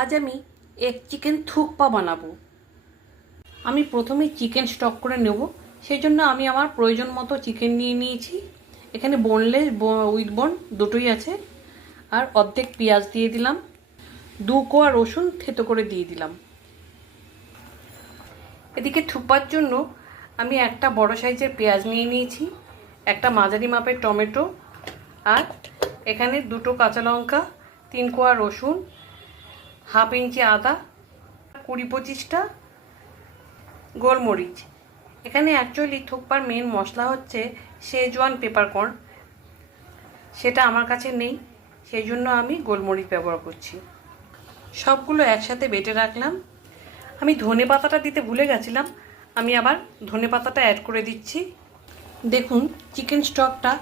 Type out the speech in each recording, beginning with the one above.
আজ আমি এক চিকেন থুকপা বানাবো। আমি প্রথমে চিকেন স্টক করে নেব। সেই জন্য আমি আমার প্রয়োজন মতো চিকেন নিয়ে নিয়েছি। এখানে বোনলেস উইথ বোন দুটোই আছে। আর অর্ধেক পেঁয়াজ দিয়ে দিলাম। দু কোয়া রসুন থেতো করে দিয়ে দিলাম। এদিকে থুকবার জন্য আমি একটা বড় সাইজের পেঁয়াজ নিয়ে নিয়েছি, একটা মাঝারি মাপের টমেটো, আর এখানে দুটো কাঁচা লঙ্কা, তিন কোয়া রসুন হাফ ইঞ্চি আদা কুড়ি পঁচিশটা গোলমরিচ। এখানে অ্যাকচুয়ালি থুকপার মেন মশলা হচ্ছে শেজওয়ান পেপারকর্ন সেটা আমার কাছে নেই, সেই জন্য আমি গোলমরিচ ব্যবহার করছি। সবগুলো একসাথে বেটে রাখলাম। আমি ধনে পাতাটা দিতে ভুলে গেছিলাম, আমি আবার ধনে পাতাটা অ্যাড করে দিচ্ছি। দেখুন চিকেন স্টকটা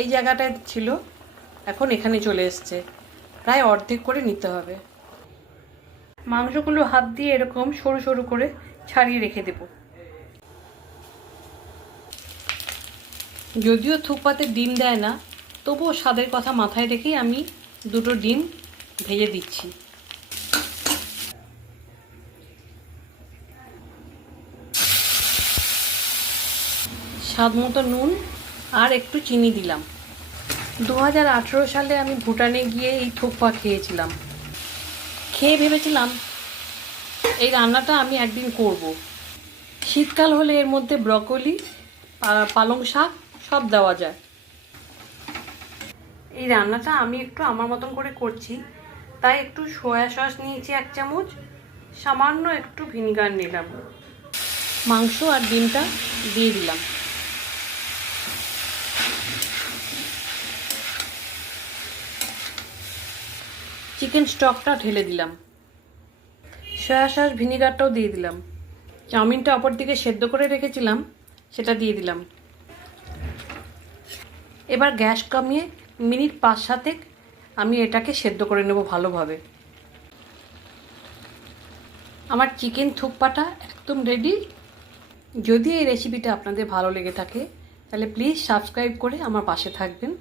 এই জায়গাটায় ছিল, এখন এখানে চলে এসছে। প্রায় অর্ধেক করে নিতে হবে। মাংসগুলো হাত দিয়ে এরকম সরু সরু করে ছাড়িয়ে রেখে দেব। যদিও থুকপাতে ডিম দেয় না, তবুও স্বাদের কথা মাথায় রেখেই আমি দুটো ডিম ভেজে দিচ্ছি। স্বাদ মতো নুন আর একটু চিনি দিলাম। দু হাজার আঠেরো সালে আমি ভুটানে গিয়ে এই থোপ্পা খেয়েছিলাম। খেয়ে ভেবেছিলাম এই রান্নাটা আমি একদিন করব। শীতকাল হলে এর মধ্যে ব্রকলি পালং শাক সব দেওয়া যায়। এই রান্নাটা আমি একটু আমার মতন করে করছি। তাই একটু সয়া সস নিয়েছি এক চামচ, সামান্য একটু ভিনিগার নিলাম। মাংস আর ডিমটা দিয়ে দিলাম। চিকেন স্টকটা ঢেলে দিলাম। সয়া সস, ভিনিগারটাও দিয়ে দিলাম। চাউমিনটা অপর দিকে সেদ্ধ করে রেখেছিলাম, সেটা দিয়ে দিলাম। এবার গ্যাস কমিয়ে মিনিট পাঁচ সাতেক আমি এটাকে সেদ্ধ করে নেব ভালোভাবে। আমার চিকেন থুকপাটা একদম রেডি। যদি এই রেসিপিটা আপনাদের ভালো লেগে থাকে, তাহলে প্লিজ সাবস্ক্রাইব করে আমার পাশে থাকবেন।